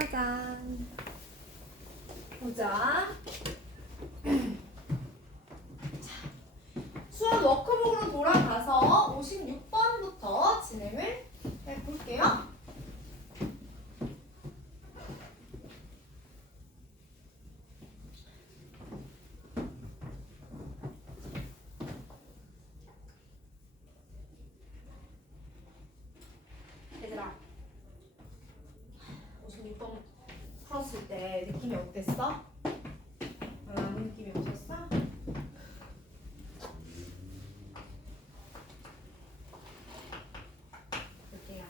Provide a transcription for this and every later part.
짜잔. 보자. 수업 워크북으로 돌아가서 56번부터 진행을 해볼게요. 얘들아, 56번 풀었을 때 느낌이 어땠어? 아무 느낌이 없었어? 볼게요.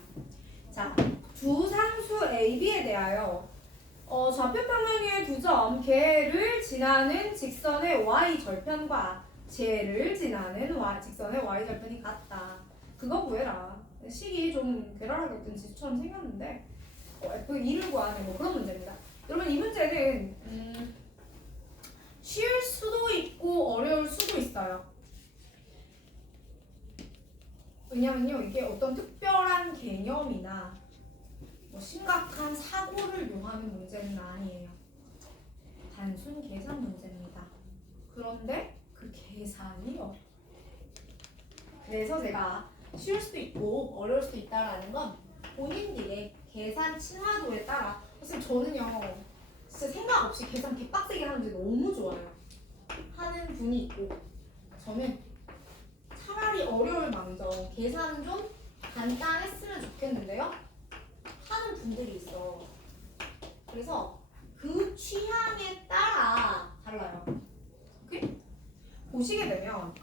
자, 두 상수 A, B에 대하여 좌표평면의 두 점 걔를 지나는 직선의 y 절편과 쟤를 지나는 직선의 y 절편이 같다. 그거 구해라. 식이 좀 괴랄하게 어떤 지수처럼 생겼는데 F2를 구하는 뭐 그런 문제입니다. 여러분 이 문제는 쉬울 수도 있고 어려울 수도 있어요. 왜냐면요 이게 어떤 특별한 개념이나 뭐 심각한 사고를 요하는 문제는 아니에요. 단순 계산 문제입니다. 그런데 그 계산이 어려워요. 그래서 제가 쉬울 수도 있고 어려울 수도 있다라는 건 본인들의 계산 친화도에 따라. 사실 저는요 진짜 생각 없이 계산 개빡세게 하는 게 너무 좋아요. 하는 분이 있고 저는 차라리 어려울 망정 계산은 좀 간단했으면 좋겠는데요 하는 분들이 있어. 그래서 그 취향에 따라 달라요. 오케이? 보시게 되면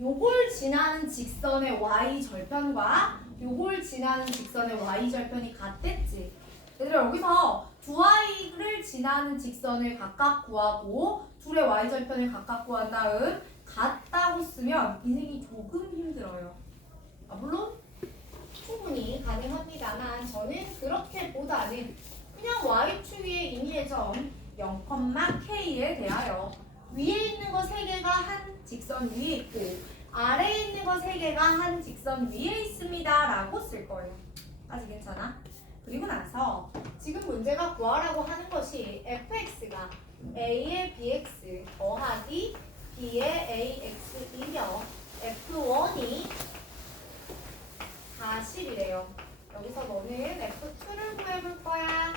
요걸 지나는 직선의 y 절편과 요걸 지나는 직선의 y 절편이 같댔지. 얘들아 여기서 두 y를 지나는 직선을 각각 구하고 둘의 y 절편을 각각 구한 다음 같다고 쓰면 인생이 조금 힘들어요. 물론 충분히 가능합니다만 저는 그렇게보다는 그냥 y축의 임의의 점 0,k에 대하여 위에 있는 거 3개가 한 직선 위에 있고 아래에 있는 거 3개가 한 직선 위에 있습니다 라고 쓸 거예요. 아직 괜찮아? 그리고 나서 지금 문제가 구하라고 하는 것이 fx가 a의 bx 더하기 b의 ax이며 f1이 40이래요. 여기서 너는 f2를 구해볼 거야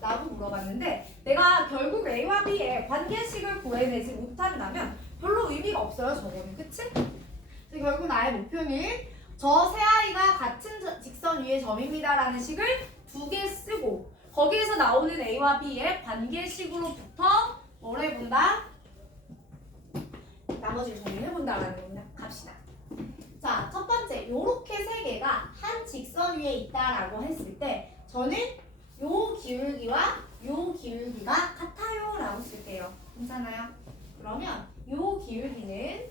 라고 물어봤는데 내가 결국 a와 b의 관계식을 구해내지 못한다면 별로 의미가 없어요. 저거는. 그치? 그래서 결국 나의 목표는 저 세 아이가 같은 직선 위의 점입니다 라는 식을 2개 쓰고 거기에서 나오는 a와 b의 관계식으로부터 뭘 해본다? 나머지를 정리해본다라는 겁니다. 갑시다. 자, 첫 번째 요렇게 3개가 한 직선 위에 있다라고 했을 때 저는 요 기울기와 요 기울기가 같아요 라고 쓸게요. 괜찮아요? 그러면 요 기울기는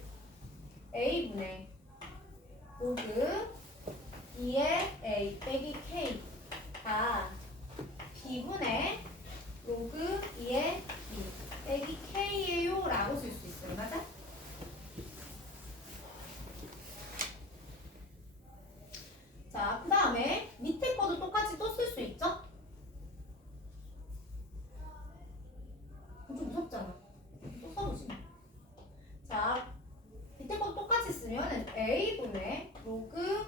a분의 로그 2의 a 빼기 k가 b분의 로그 2의 b 빼기 k예요 라고 쓸 수 있어요. 맞아? 자, 그 다음에 밑에 거도 똑같이 또 쓸 수 있죠? 좀 무섭잖아. 또 써보지. 자, 밑에 거 똑같이 쓰면 a분의 로그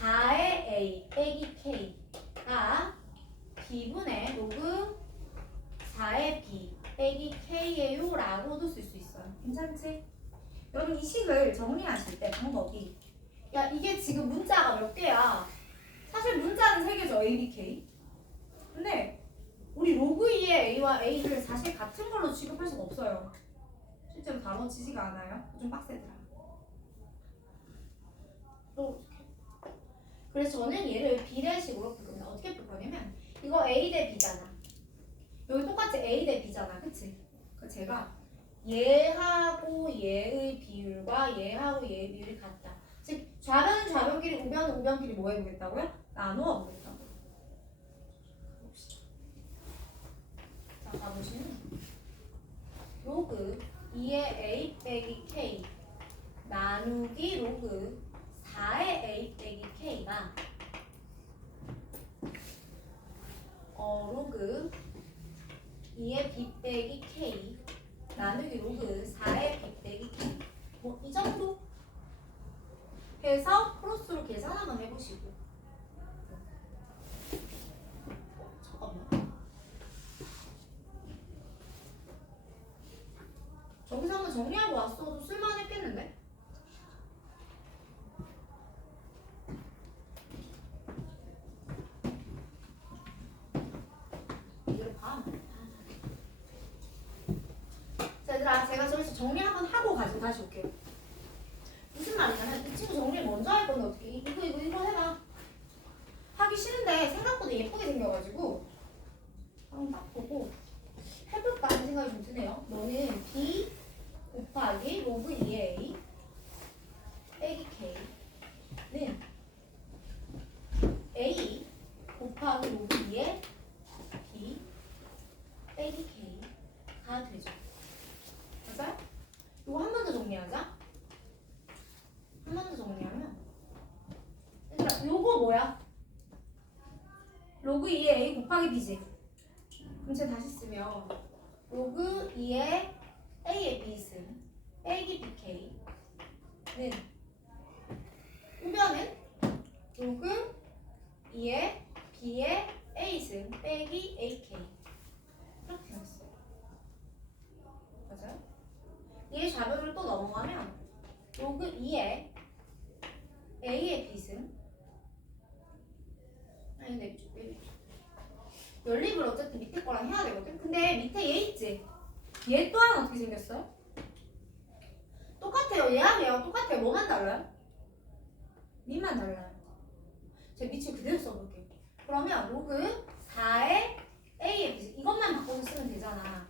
4의 a 빼기 k가 b분의 로그 4의 b 빼기 k예요 라고도 쓸 수 있어요. 괜찮지? 여러분 이 식을 정리하실 때 방법이 야 이게 지금 문자가 몇 개야? 사실 문자는 3개죠. a, b, k. 근데 우리 로그 2의 a와 a를 사실 같은 걸로 취급할 수가 없어요. 실제로 다뤄지지가 않아요. 좀 빡세더라. 또 그래서 저는 얘를 비례식으로 풀 겁니다. 어떻게 풀 거냐면 이거 a 대 b잖아. 여기 똑같이 a 대 b잖아. 그치? 그러니까 제가 얘하고 얘의 비율과 얘하고 얘의 비율이 같다. 즉 좌변은 좌변끼리 우변은 우변끼리 뭐 해보겠다고요? 나누어 보겠다고. 자, 가보시면 로그 2의 a 빼기 k 나누기 로그 4의 a 빼기 k가 로그 2의 b 빼기 k 나누기 로그 4의 b 빼기 k 뭐 이 정도 해서 크로스로 계산 한번 해보시고 잠깐만 저기서 한번 정리하고 왔어도 쓸만했겠는데? 이대로 봐. 자 얘들아 제가 저기서 정리 한번 하고 가지고 다시 올게요. 무슨 말이냐면 이 친구 정리를 먼저 할 건데 어떻게 이거 해봐. 하기 싫은데 생각보다 예쁘게 생겨가지고 한번 딱 보고 해볼까 하는 생각이 좀 드네요. 너는 b 곱하기 로그 2a 빼기 k는 a 곱하기 로그 2의 b 빼기 k가 되죠. 맞아요? 이거 한 번 더 정리하자. 한 번 더 정리하면 얘들아 요거 뭐야? 로그 2의 a 곱하기 b지. 그럼 제가 다시 쓰면 로그 2의 a의 b승 빼기 bk는 우변은 로그 2의 b의 a승 빼기 ak 이렇게 되었어요. 맞아요? 얘 좌변으로 또 넘어가면 로그 2의 a의 b승 아니 내비죠 연립을 어쨌든 밑에 거랑 해야 되거든. 근데 밑에 얘 있지? 얘 또한 어떻게 생겼어요? 똑같아요. 얘랑 똑같아요. 뭐만 달라요? 밑만 달라요. 제가 밑을 그대로 써볼게요. 그러면 로그 4의 a의 b 이것만 바꿔서 쓰면 되잖아.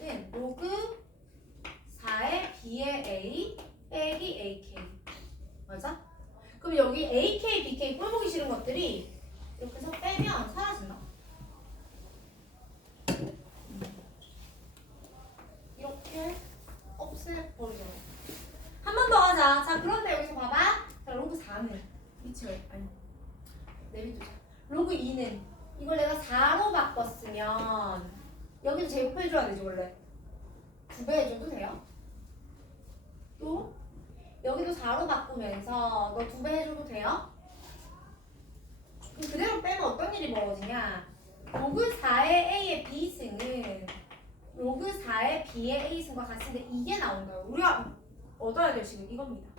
는 로그 4의 b의 a 빼기 ak 맞아? 그럼 여기 ak, bk 꼴보기 싫은 것들이 이렇게 해서 빼면 사라진다. 이렇게 없애버리잖아. 한 번 더 하자. 자, 그런데 여기서 봐봐. 자, 로그 4는 밑을 아니 내비두자. 로그 2는 이걸 내가 4로 바꿨으면 여기도 제곱해줘야 되지 원래. 2배 해줘도 돼요. 또 여기도 4로 바꾸면서 너 2배 해줘도 돼요. 그럼 그대로 빼면 어떤 일이 벌어지냐. 로그 4의 a의 b승은 로그 4의 b의 a승과 같은데 이게 나온다고. 우리가 얻어야 될 식은 이겁니다.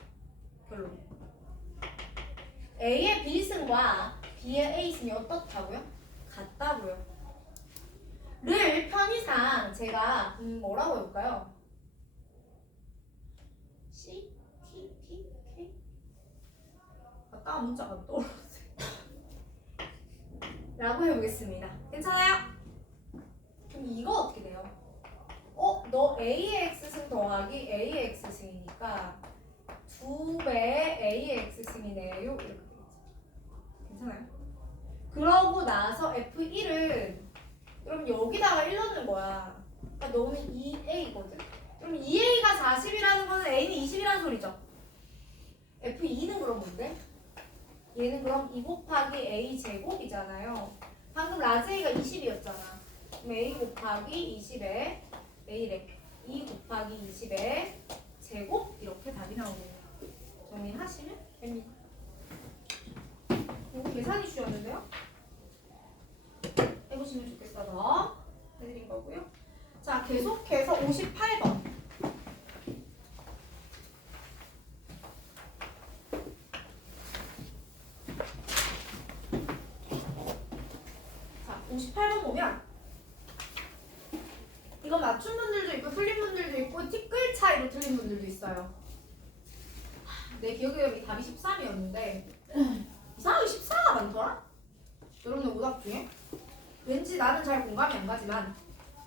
결론. a의 b승과 b의 a승이 어떻다고요? 같다고요. 를 편의상 제가 뭐라고 해볼까요? C, T, T, K 아까 문자가 떠올랐어요. 라고 해보겠습니다. 괜찮아요? 그럼 이거 어떻게 돼요? 너 A의 X승 더하기 A의 X승이니까 2배 A의 X승이네요. 이렇게 되겠죠. 괜찮아요? 그러고 나서 F1은 그럼 여기다가 1 넣는 거야. 그러니까 너는 2A거든? 그럼 2A가 40이라는 거는 A는 20이라는 소리죠. F2는 그럼 뭔데? 얘는 그럼 2 곱하기 A 제곱이잖아요. 방금 라지 A가 20이었잖아. 그럼 A 곱하기 20에 A래 2 곱하기 20의 제곱 이렇게 답이 나오네요. 정리하시면 됩니다. 이거 계산이 쉬웠는데요? 해보시면 좋겠어서 해드린 거고요. 자, 계속해서 58번. 자, 58번 보면 이거 맞춘 분들도 있고 틀린 분들도 있고 티끌 차이로 틀린 분들도 있어요. 내 기억에 여기 답이 13이었는데 이상하게 14가 많더라? 여러분의 오답 중에 왠지 나는 잘 공감이 안 가지만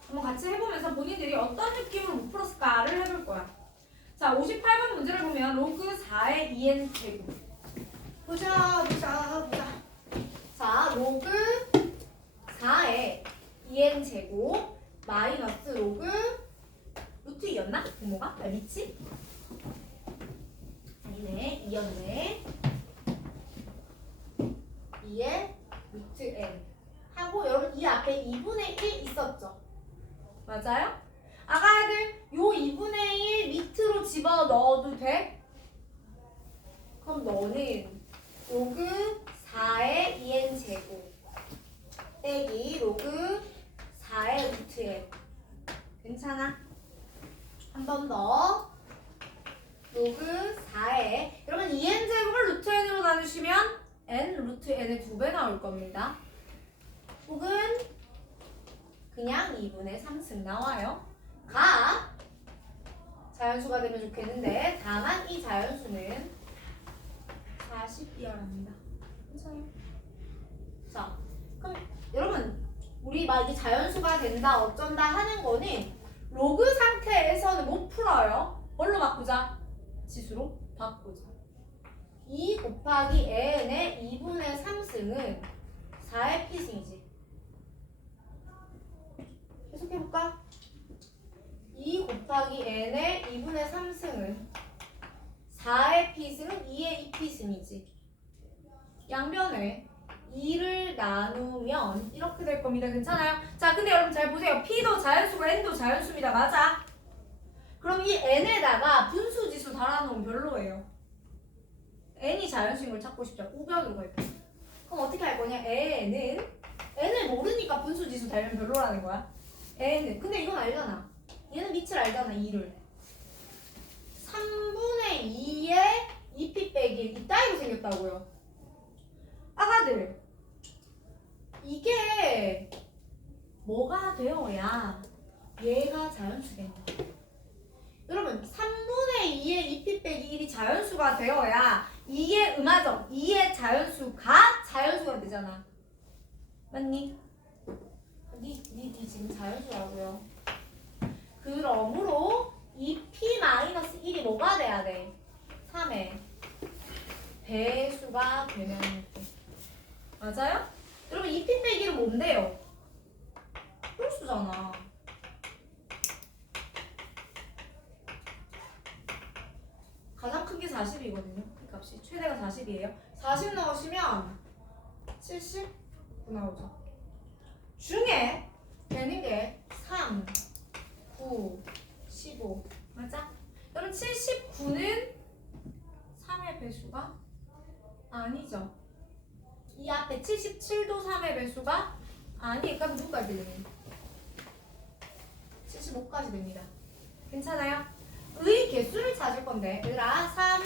한번 같이 해보면서 본인들이 어떤 느낌으로 못 풀었을까를 해볼 거야. 자, 58번 문제를 보면 로그 4의 2n 제곱 보자. 자, 로그 4의 2n 제곱 마이너스 로그 루트 2였나? 부모가? 밑이? 아니네, 2였네. 2의 루트 n 하고 여러분 이 여기 앞에 2분의 1 있었죠? 맞아요? 아가야들 요 2분의 1 밑으로 집어 넣어도 돼? 그럼 너는 로그 4의 2n 제곱 빼기 로그 4의 루트 n 괜찮아? 한 번 더 로그 4에 여러분 2n 제곱을 루트 n으로 나누시면 n 루트 n의 2배 나올 겁니다. 혹은 그냥 2분의 3승 나와요. 가 자연수가 되면 좋겠는데 다만 이 자연수는 40이어랍니다. 괜찮아요? 자, 그럼 여러분 우리 막 이게 자연수가 된다 어쩐다 하는 거는 로그 상태에서는 못 풀어요. 뭘로 바꾸자? 지수로 바꾸자. 2 곱하기 n의 2분의 3승은 4의 p승이지. 계속해볼까? 2 곱하기 n의 2분의 3승은 4의 p승은 2의 2p승이지. 양변에 2를 나누면 이렇게 될 겁니다. 괜찮아요? 자, 근데 여러분 잘 보세요. p도 자연수고 n도 자연수입니다. 맞아? 그럼 이 n에다가 분수지수 달아놓으면 별로예요. n이 자연수인 걸 찾고 싶죠. 우변으로 갈 거야. 그럼 어떻게 할 거냐? n을 모르니까 분수지수 달면 별로라는 거야. n은 근데 이건 알잖아. 얘는 밑을 알잖아. 2를 3분의 2의 2p 빼기 이따위로 생겼다고요. 아가들 이게 뭐가 되어야 얘가 자연수 된다. 여러분 3분의 2의 2p 빼기 1이 자연수가 되어야 이게 음하정 2의 자연수가 자연수가 되잖아. 맞니? 니 지금 자연수라고요. 그러므로 2p-1이 뭐가 돼야 돼? 3의 배수가 되면 돼. 맞아요? 여러분 2p 빼기는 뭔데요? 홀수잖아. 가장 큰 게 40이거든요. 이 값이 최대가 40이에요. 40 넣으시면 79 나오죠. 중에 되는 게 3, 9, 15 맞아? 여러분 79는 3의 배수가 아니죠. 이 앞에 77도 3의 배수가 아니니까 누구까지 되니? 75까지 됩니다. 괜찮아요? 의 개수를 찾을 건데 얘들아 3,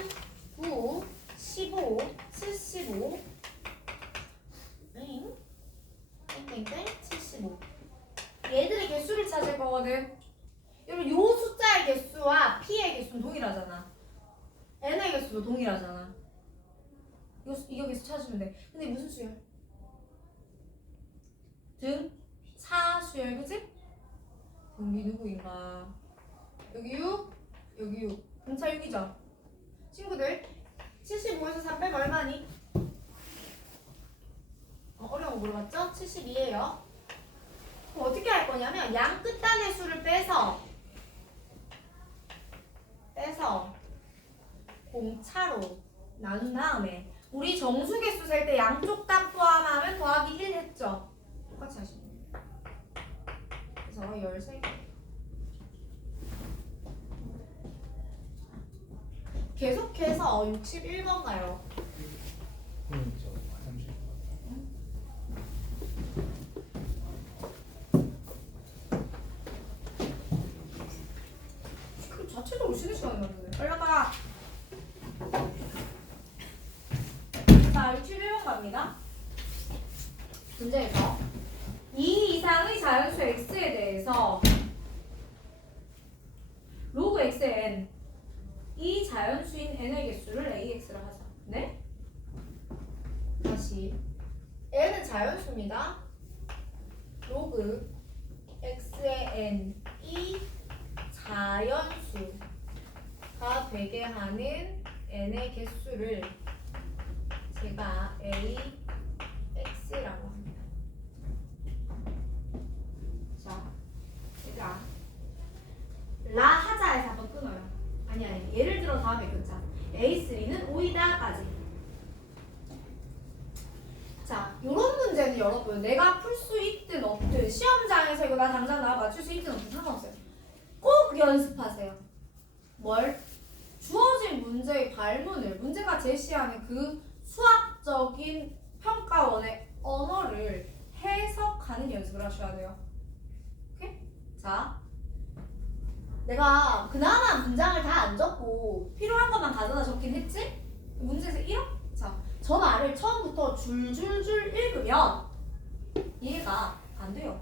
9, 15, 75 땡땡땡 75 얘들의 개수를 찾을 거거든. 여러분 요 숫자의 개수와 p의 개수는 동일하잖아. n의 개수도 동일하잖아. 이거 개수 찾으면 돼. 근데 무슨 수열? 등 4수열 그치? 등기 누구인가? 여기 6 여기 6 등차 6이죠? 친구들 75에서 3 빼면 얼마니? 어려운 거 물어봤죠? 72예요. 그럼 어떻게 할 거냐면 양 끝단의 수를 빼서 공차로 나눈 다음에 우리 정수개수 셀 때 양쪽 다 포함하면 더하기 1 했죠? 똑같이 하시면 돼요. 그래서 13개. 계속해서 61번 가요. 그 자체적으로 쉬는 시간이 났는데. 빨리 가. 자, 61번 갑니다. 문제에서 2 이상의 자연수 x에 대해서 로그 x의 n 이 자연수인 n의 개수를 ax로 하자. 네? 다시 n은 자연수입니다. 로그 x의 n 이 자연수가 되게 하는 n의 개수를 제가 ax라고 합니다. 자, 얘들아 라 하자에서 한번 끊어요. 아니 예를 들어 다음에 끊자. A3는 5이다까지. 자, 요런 문제는 여러분 내가 풀 수 있든 없든 시험장에서 이거 나 당장 나 맞출 수 있든 없든 상관없어요. 꼭 연습하세요. 뭘? 주어진 문제의 발문을 문제가 제시하는 그 수학적인 평가원의 언어를 해석하는 연습을 하셔야 돼요. 오케이? 자, 내가 그나마 문장을 다 안 적고 필요한 것만 가져다 적긴 했지? 문제에서 이렇게 자, 저 말을 처음부터 줄줄줄 읽으면 이해가 안 돼요.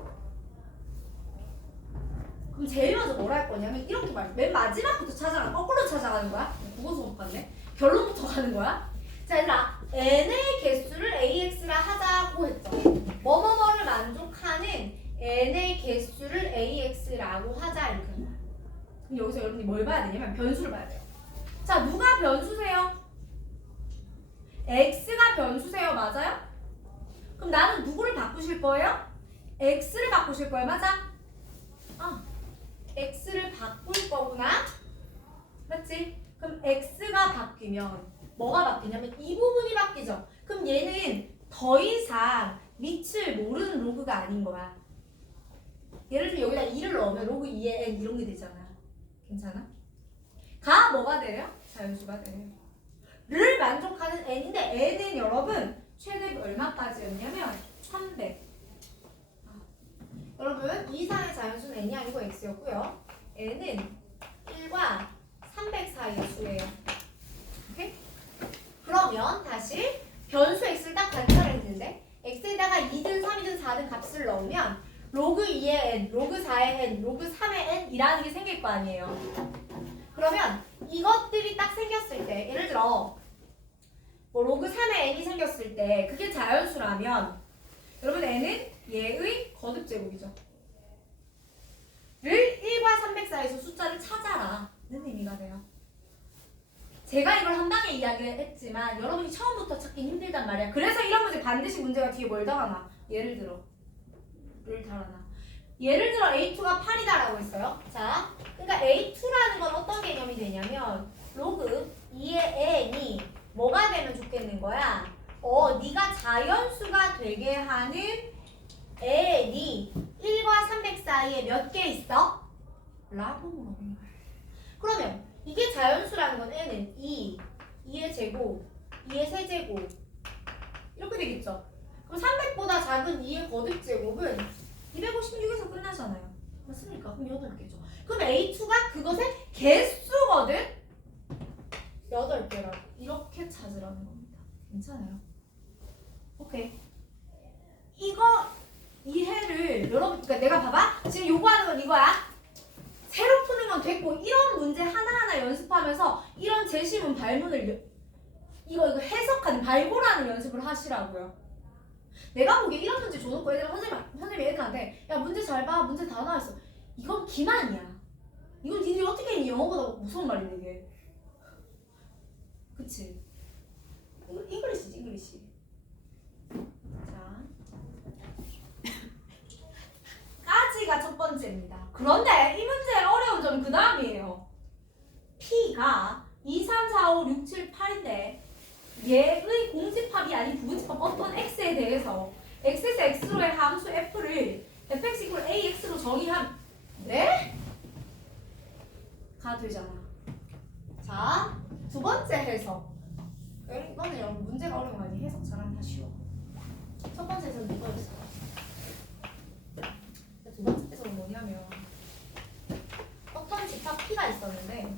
그럼 제일 먼저 뭘 할 거냐면 이렇게 맨 마지막부터 찾아가 거꾸로 찾아가는 거야. 국어 수업 같네. 결론부터 가는 거야. 자, 얘들아, n의 개수를 ax라 하자고 했죠. 뭐뭐뭐를 만족하는 n의 개수를 ax라고 하자 이렇게 하는 거야. 그럼 여기서 여러분이 뭘 봐야 되냐면 변수를 봐야 돼요. 자, 누가 변수세요? x가 변수세요, 맞아요? 그럼 나는 누구를 바꾸실 거예요? x를 바꾸실 거예요, 맞아? x를 바꿀 거구나. 맞지? 그럼 x가 바뀌면 뭐가 바뀌냐면 이 부분이 바뀌죠. 그럼 얘는 더 이상 밑을 모르는 로그가 아닌 거야. 예를 들면 여기다 2를 넣으면 로그 2에 n 이런 게 되잖아. 괜찮아? 가 뭐가 돼요? 자연수가 돼요. 를 만족하는 n인데 n은 여러분 최대 얼마까지였냐면 1100. 여러분 이 이상의 자연수는 n이 아니고 x였고요. n은 1과 300 사이의 수예요. 오케이? 그러면 다시 변수 x를 딱 관찰했는데 x에다가 2든 3이든 4든 값을 넣으면 로그 2의 n, 로그 4의 n, 로그 3의 n 이라는 게 생길 거 아니에요. 그러면 이것들이 딱 생겼을 때 예를 들어 뭐 로그 3의 n이 생겼을 때 그게 자연수라면 여러분 n은 얘의 거듭제곱이죠. 를 1과 300 사이에서 숫자를 찾아라 는 의미가 돼요. 제가 이걸 한 방에 이야기를 했지만 여러분이 처음부터 찾기 힘들단 말이야. 그래서 이런 문제 반드시 문제가 뒤에 뭘 달아놔. 예를 들어 를 달아놔. 예를 들어 A2가 8이다라고 했어요. 자, 그러니까 A2라는 건 어떤 개념이 되냐면 로그 2의 n이 뭐가 되면 좋겠는 거야? 네가 자연수가 되게 하는 n이 1과 300 사이에 몇 개 있어? 라고 물어보는 거야. 그러면 이게 자연수라는 건 n은 2, 2의 제곱, 2의 세제곱 이렇게 되겠죠? 그럼 300보다 작은 2의 거듭제곱은 256에서 끝나잖아요. 맞습니까? 그럼 8개죠. 그럼 A2가 그것의 개수거든? 8개라고 이렇게 찾으라는 겁니다. 괜찮아요? 오케이. 이거 이해를 여러분 그러니까 내가 봐봐. 지금 요구하는 건 이거야. 새로 푸는 건 됐고 이런 문제 하나하나 연습하면서 이런 제시문 발문을 이거 해석하는 발굴하는 연습을 하시라고요. 내가 보기에 이런 문제 줘놓고 선생님이 애들한테 야 문제 잘 봐. 문제 다 나왔어. 이건 기만이야. 이건 니들이 어떻게 했니? 영어보다 무서운 말이네 이게. 그치? 잉글리시지 잉글리시. 자 까지가 첫 번째입니다. 그런데 이 문제의 어려운 점은 그 다음이에요. P가 2, 3, 4, 5, 6, 7, 8인데 얘의 공집합이 아닌 부분집합 어떤 x에 대해서 x에서 x로의 함수 f를 fx 이퀄 ax로 정의하면 네? 가 되잖아. 자, 두 번째 해석. 이거는 여러분 문제가 어려운 거 아니 해석 잘하면 다 쉬워. 첫 번째 해석은 이거였어요. 두 번째 해석은 뭐냐면 어떤 집합 P가 있었는데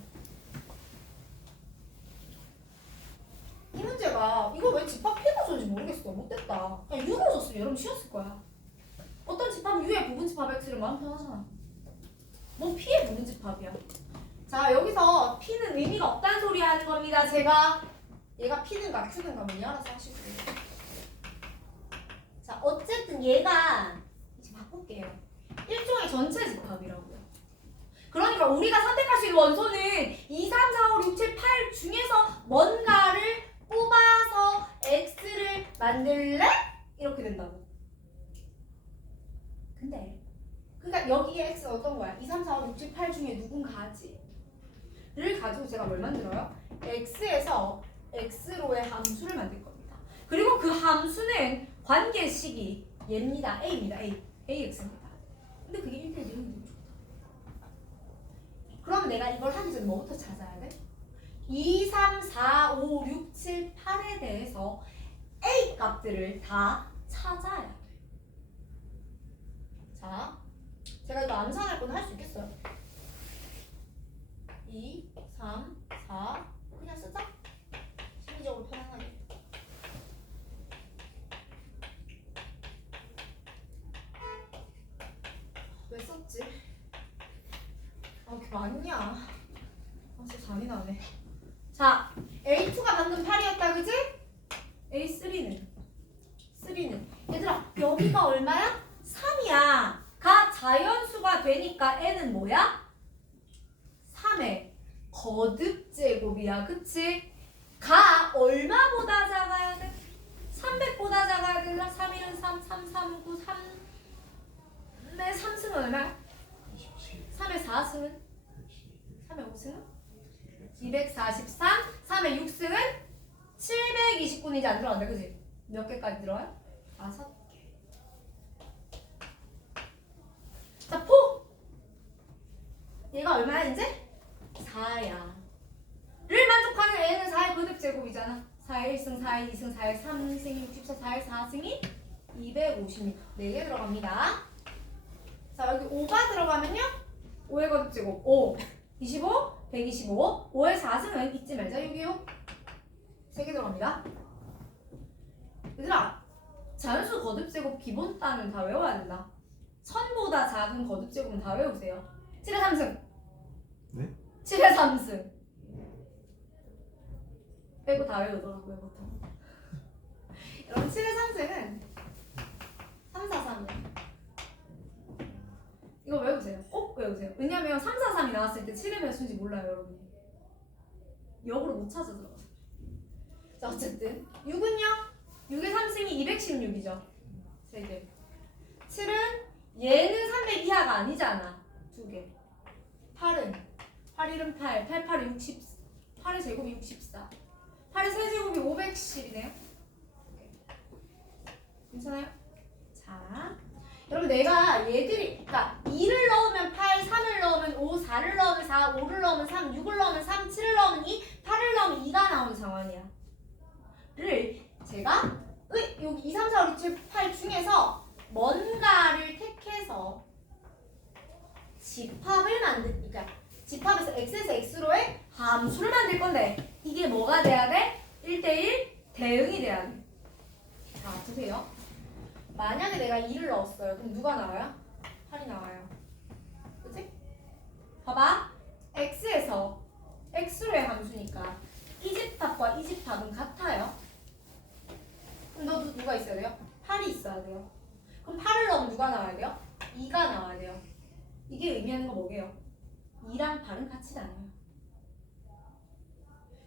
이 문제가 이거 왜 집합 P가 줬는지 모르겠어. 못됐다. 그냥 U로 줬으면 여러분 쉬웠을 거야. 어떤 집합 U의 부분집합 X를 마음 편하잖아. 뭐 P의 부분집합이야. 자 여기서 P는 의미가 없다는 소리 하는 겁니다. 제가 얘가 P는가 Q는가 뭐 알아서 하시고. 자 어쨌든 얘가 이제 바꿀게요. 일종의 전체 집합이라고요. 그러니까 우리가 선택할 수 있는 원소는 2, 3, 4, 5, 6, 7, 8 중에서 뭔가를 뽑아서 x를 만들래? 이렇게 된다고. 근데 그러니까 여기에 x가 어떤 거야? 2, 3, 4, 5, 6, 7, 8 중에 누군가지 를 가지고 제가 뭘 만들어요? x에서 x로의 함수를 만들 겁니다. 그리고 그 함수는 관계식이 얘입니다. A입니다. AX입니다. 근데 그게 1대1 대응이 너무 좋다. 그럼 내가 이걸 하기 전에 뭐부터 찾아야 돼? 2, 3, 4, 5, 6, 7, 8에 대해서 A 값들을 다 찾아야 돼. 자, 제가 이거 암산할 건 할 수 있겠어요? 2, 3, 4 그냥 쓰자. 심리적으로 편안하게. 왜 썼지? 아, 이렇게 많냐? 아, 진짜 잔인하네. 자, A2가 방금 8이었다, 그지? A3는? 얘들아, 여기가 얼마야? 3이야. 가 자연수가 되니까 N은 뭐야? 3의 거듭제곱이야, 그치? 가 얼마보다 작아야 돼? 300보다 작아야 되나? 3, 1은 3, 3, 3, 9, 3. 네, 3승은 얼마야? 3의 4승은? 3의 5승은? 243. 3의 6승은? 729는 이제 안 들어간다, 그치? 몇 개까지 들어와요? 5개. 자, 포! 얘가 얼마야, 이제? 4야. 를 만족하는 N은 4의 거듭제곱이잖아. 4의 1승, 4의 2승, 4의 3승이 64, 4의 4승이 256. 4개 들어갑니다. 자, 여기 5가 들어가면요. 5의 거듭제곱 5, 25, 125. 5의 4승은 잊지 말자. 626. 3개 들어갑니다. 얘들아, 자연수 거듭제곱 기본 단은 다 외워야 된다. 선보다 작은 거듭제곱은 다 외우세요. 7의 3승. 네? 7의 3승. 빼고 다 외우더라고요, 보통. 여러분, 7의 3승은 3, 4, 3이에요. 이거 외우세요. 꼭 외우세요. 왜냐면 3, 4, 3이 나왔을 때 7의 몇 수인지 몰라요, 여러분이. 역으로 못 찾아 들어가서. 자, 어쨌든 6은요? 6의 3승이 216이죠. 3개. 7은 얘는 300 이하가 아니잖아. 2개. 8은 8, 1은 8, 8, 8이 60, 8의 제곱이 64. 8의 세제곱이 510이네요. 괜찮아요? 자, 여러분 내가 얘들이, 그러니까 2를 넣으면 8, 3을 넣으면 5, 4를 넣으면 4, 5를 넣으면 3, 6을 넣으면 3, 7을 넣으면 2, 8을 넣으면 2가 나오는 상황이야. 를 제가 여기 2, 3, 4, 5, 6, 7, 8 중에서 뭔가를 택해서 집합을 그러니까 집합에서 x에서 x로의 함수를 만들 건데 이게 뭐가 돼야 돼? 1대1 대응이 돼야 돼. 자, 보세요. 만약에 내가 2를 넣었어요. 그럼 누가 나와요? 8이 나와요. 그치? 봐봐. x에서 x로의 함수니까 이 집합과 이 집합은 같아요. 그럼 너도 누가 있어야 돼요? 8이 있어야 돼요. 그럼 8을 넣으면 누가 나와야 돼요? 2가 나와야 돼요. 이게 의미하는 거 뭐게요? 2랑 8은 같이 다녀요.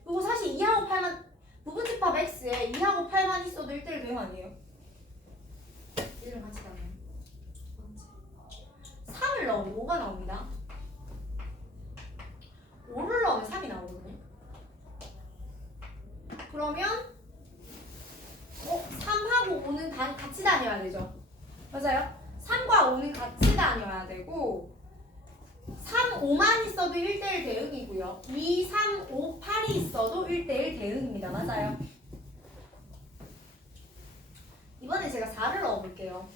그리고 사실 2하고 8만 부분집합 x에 2하고 8만 있어도 1대1 대응 아니에요? 1을 같이 다녀요. 3을 넣으면 5가 나옵니다. 5를 넣으면 3이 나오거든요. 그러면 3하고 5는 같이 다녀야 되죠. 맞아요? 3과 5는 같이 다녀야 되고 3, 5만 있어도 1대1 대응이고요. 2, 3, 5, 8이 있어도 1대1 대응입니다. 맞아요? 이번에 제가 4를 넣어볼게요.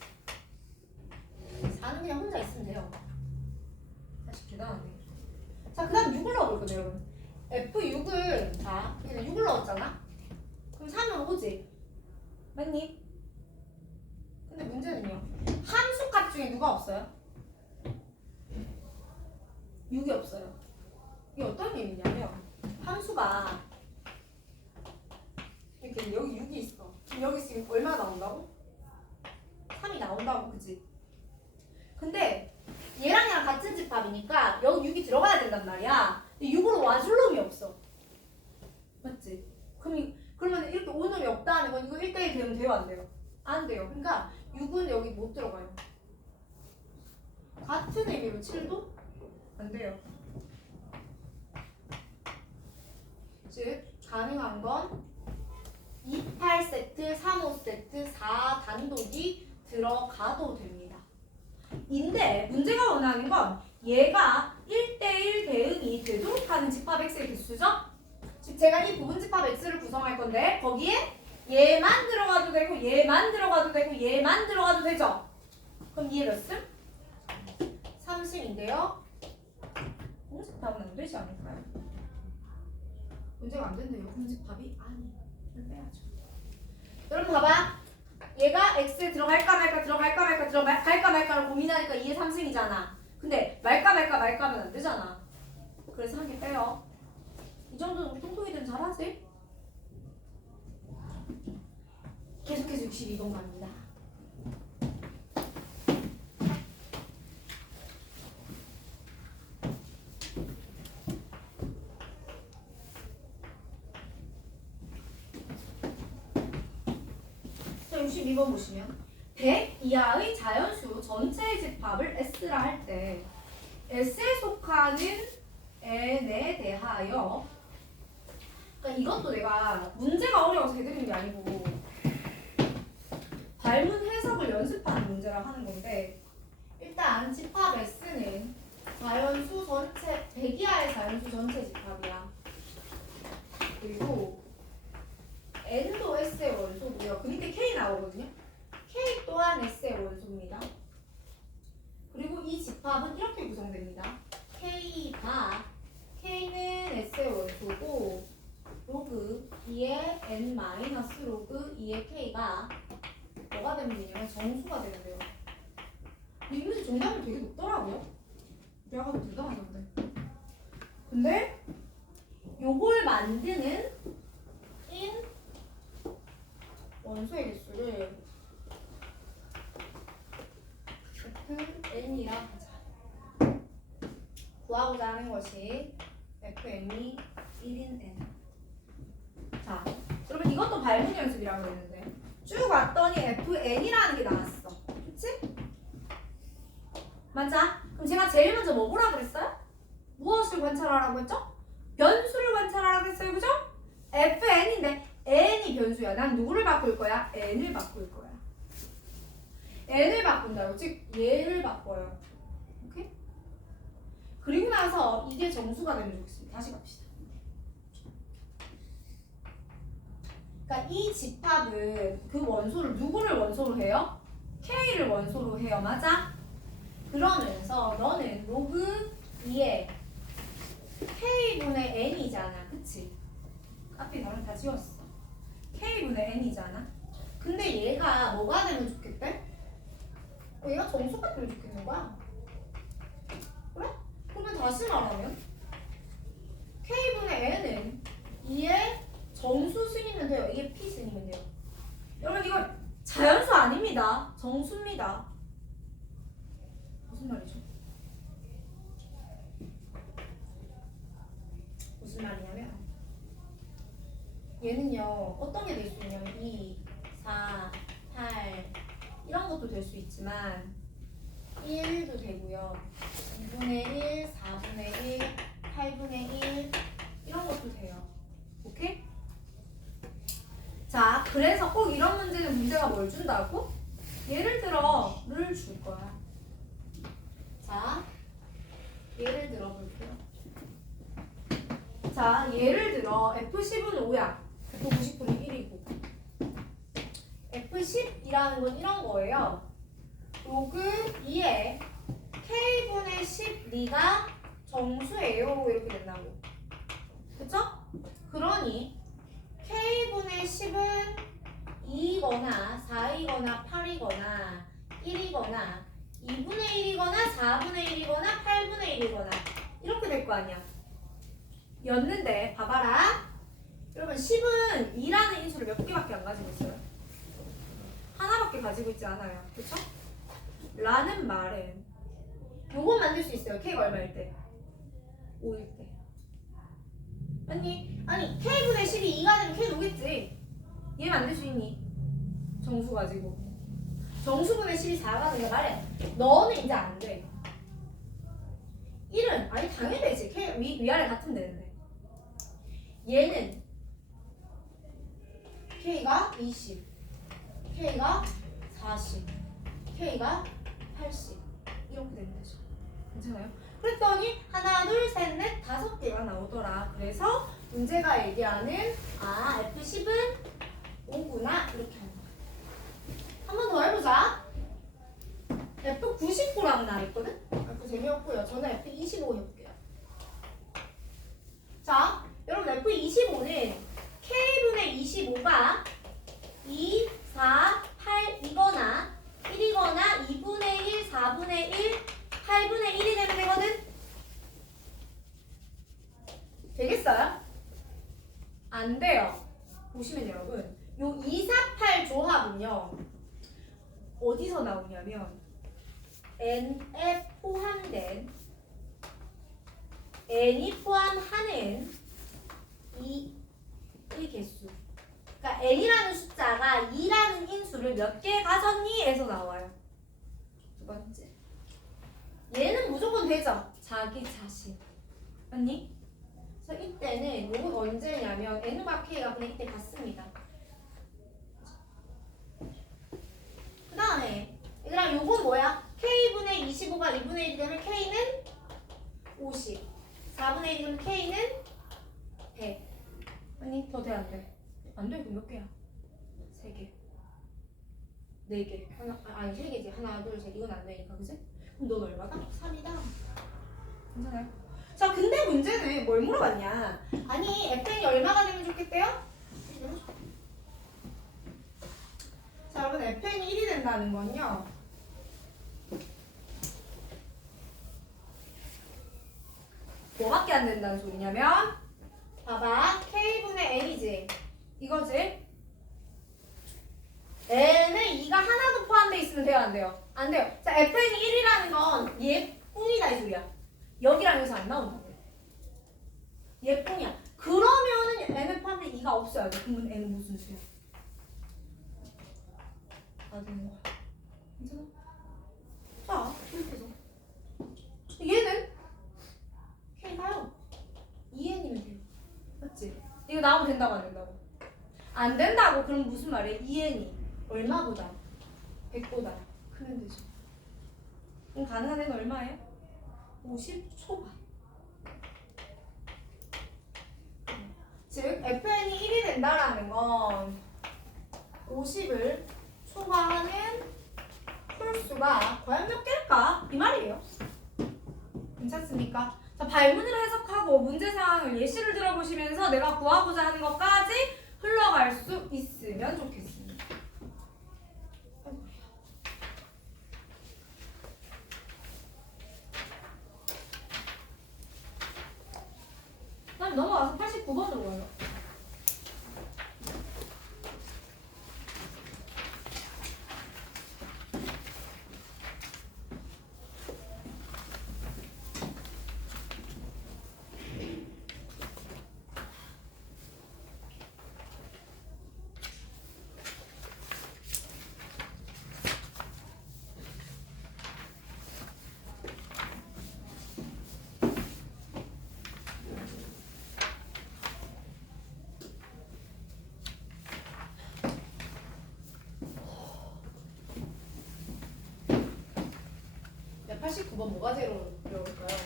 4는 그냥 혼자 있으면 돼요. 사실 대단하네. 자, 그 다음 6을 넣어볼 거예요, 여러분. F6을, 자, 6을 넣었잖아? 그럼 3은 5지? 맞니? 근데 문제는요. 함수값 중에 누가 없어요? 6이 없어요. 이게 어떤 의미냐면 함수가 이렇게 여기 6이 있어. 여기 지금 얼마 나온다고? 3이 나온다고, 그치? 근데 얘랑 얘랑 같은 집합이니까 여기 6이 들어가야 된단 말이야. 근데 6으로 와줄 놈이 없어. 맞지? 그러면 이렇게 오 놈이 없다는 건 이거 1대1 되면 돼요, 안 돼요? 안 돼요. 그러니까 6은 여기 못 들어가요. 같은 의미로 7도 안 돼요. 즉 가능한 건 28세트, 35세트, 4단독이 들어가도 됩니다. 인데 문제가 원하는 건 얘가 1대1 대응이 되도록 하는 집합 x의 개수죠? 즉 제가 이 부분 집합 x를 구성할 건데 거기에 얘만 들어가도 되고 얘만 들어가도 되고 얘만 들어가도 되죠? 그럼 얘 몇 승? 3승인데요. 공집합은 안 되지 않을까요? 문제가 안 된대요. 공집합이 아니. 이걸 빼야죠. 여러분 봐봐. 얘가 x에 들어갈까 말까 들어갈까 말까 들어갈까 말까를 고민하니까 2의 3승이잖아. 근데 말까 말까 말까 하면 안 되잖아. 그래서 한 개 빼요. 이 정도는 우리 통통이들은 잘하지? 계속해서 62번 갑니다. 자, 62번 보시면 100 이하의 자연수 전체의 집합을 S라 할 때 S에 속하는 n에 대하여 그러니까 이것도 내가 문제가 어려워서 해드리는 게 아니고 발문 해석을 연습하는 문제라 하는 건데 일단 집합 S는 자연수 전체 100 이하의 자연수 전체 집합이야. 그리고 n도 S의 원소고요. 그 밑에 K 나오거든요. K 또한 S의 원소입니다. 그리고 이 집합은 이렇게 구성됩니다. K가 K는 S의 원소고 로그 2의 N 마이너스 로그 2의 K가 뭐가 되면 되냐면 정수가 되는데요. 이 문제 정답은 되게 높더라고요. 내가 봐도 대단하던데. 근데 요걸 만드는 인 원소의 개수를 FN이라 하자. 구하고자 하는 것이 FN이 1인 N. 자, 그러면 이것도 발문 연습이라고 했는데 쭉 왔더니 FN이라는 게 나왔어. 그치? 맞아? 그럼 제가 제일 먼저 뭐 보라 그랬어요? 무엇을 관찰하라고 했죠? 변수를 관찰하라고 했어요. 그죠? FN인데 N이 변수야. 난 누구를 바꿀 거야? N을 바꿀 거야. N을 바꾼다고. 즉 얘를 바꿔요. 오케이? 그리고 나서 이게 정수가 되면 좋겠습니다. 다시 갑시다. 그러니까 이 집합은 그 원소를 누구를 원소로 해요? K를 원소로 해요. 맞아? 그러면서 너는 로그 2에 K분의 N이잖아. 그치? 앞에 나랑 다 지웠어. K분의 N이잖아. 근데 얘가 뭐가 되면 좋겠대? 얘가 정수가 되면 좋겠는 거야. 그래? 그러면 다시 말하면 K분의 N은 2의 정수승이면 돼요. 이게 P승이면 돼요. 여러분 이거 자연수 아닙니다. 정수입니다. 무슨 말이죠? 무슨 말이냐면 얘는요 어떤 게 될 수 있냐면 2, 4, 8 이런 것도 될 수 있지만 1도 되고요 2분의 1, 4분의 1, 8분의 1 이런 것도 돼요. 오케이? 자 그래서 꼭 이런 문제는 문제가 뭘 준다고? 예를 들어 를 줄 거야. 자 예를 들어 볼게요. 자 예를 들어 F10은 5야. F90분이 1이고 F10이라는 건 이런 거예요. 로그 2에 K분의 12가 정수예요. 이렇게 된다고. 그쵸? 그러니 K분의 10은 2거나 4이거나 8이거나 1이거나 2분의 1이거나 4분의 1이거나 8분의 1이거나 이렇게 될 거 아니야. 였는데 봐봐라. 여러분 10은 2라는 인수를 몇 개밖에 안 가지고 있어요? 하나밖에 가지고 있지 않아요. 그쵸? 라는 말은 요거 만들 수 있어요. K가 얼마일 때? 5일 때. 아니 K분의 10이 2가 되면 K 오겠지. 얘 만들 수 있니? 정수 가지고. 정수분의 10이 4가 되니까 말해. 너는 이제 안 돼. 1은 아니 당연히 되지. K 위아래 같으면 되는데. 얘는 K가 20, K가 40. K가 80 이렇게 되는 거죠. 괜찮아요? 그랬더니 하나, 둘, 셋, 넷, 5개가 나오더라. 그래서 문제가 얘기하는 F10은 5구나 이렇게 하는 거야. 한 번 더 해보자. F99라고 나와있거든? F 재미없고요. 저는 F25 해볼게요. 자, 여러분 F25는 K분의 25가 2, 4, 8이거나 1이거나 2분의 1, 4분의 1, 8분의 1이 되면 되거든? 되겠어요? 안 돼요. 보시면 여러분 요 2, 4, 8 조합은요 어디서 나오냐면 n에 포함된 n이 포함하는 이 개수. 그러니까 n이라는 숫자가 2라는 인수를 몇 개 가졌니? 에서 나와요. 두 번째. 얘는 무조건 되죠? 자기 자신. 맞니? 그래서 이때는 요건 언제냐면 n과 k가 그냥 이때 같습니다. 그 다음에 얘들아 요건 뭐야? k분의 25가 2분의 1이 되면 k는 50. 4분의 1이면 k는 100. 아니 더 돼 안 돼? 안 돼. 그럼 몇 개야? 3개. 4개. 아니 3개지. 하나, 둘, 셋. 이건 안 되니까. 그지? 그럼 넌 얼마다? 3이다. 괜찮아요? 자, 근데 문제는 뭘 물어봤냐? 아니 fn이 얼마가 되면 좋겠대요? 1이 되면 좋겠대. 자, 여러분 fn이 1이 된다는 건요. 뭐밖에 안 된다는 소리냐면 봐봐. k분의 n이지. 이거지? n에 2가 하나도 포함되어 있으면 돼요? 안 돼요? 안 돼요. 자, fn이 1이라는 건 얘뿐이다 이 소리야. 여기랑 여기서 안 나온다고요. 얘뿐이야. 그러면은 n에 포함된 2가 없어야 돼. 그러면 n은 무슨 수야? 안 되는 거야. 괜찮아? 자, 이렇게 해서 얘는 k가요 2n이면 돼요. 맞지? 이거 나오면 된다고 안 된다고? 안 된다고. 그럼 무슨 말이야? 2n이 얼마보다? 100보다 크면 되죠. 그럼 가능한 애는 얼마예요? 50 초반. 즉 fn이 1이 된다라는 건 50을 초과하는 홀수가 과연 몇 개일까? 이 말이에요. 괜찮습니까? 자, 발문으로 해석하고 문제 상황을 예시를 들어보시면서 내가 구하고자 하는 것까지 흘러갈 수 있으면 좋겠습니다. 그다음 넘어가서 89번으로 가요. 네, 89번 뭐가 제로 어려울까요?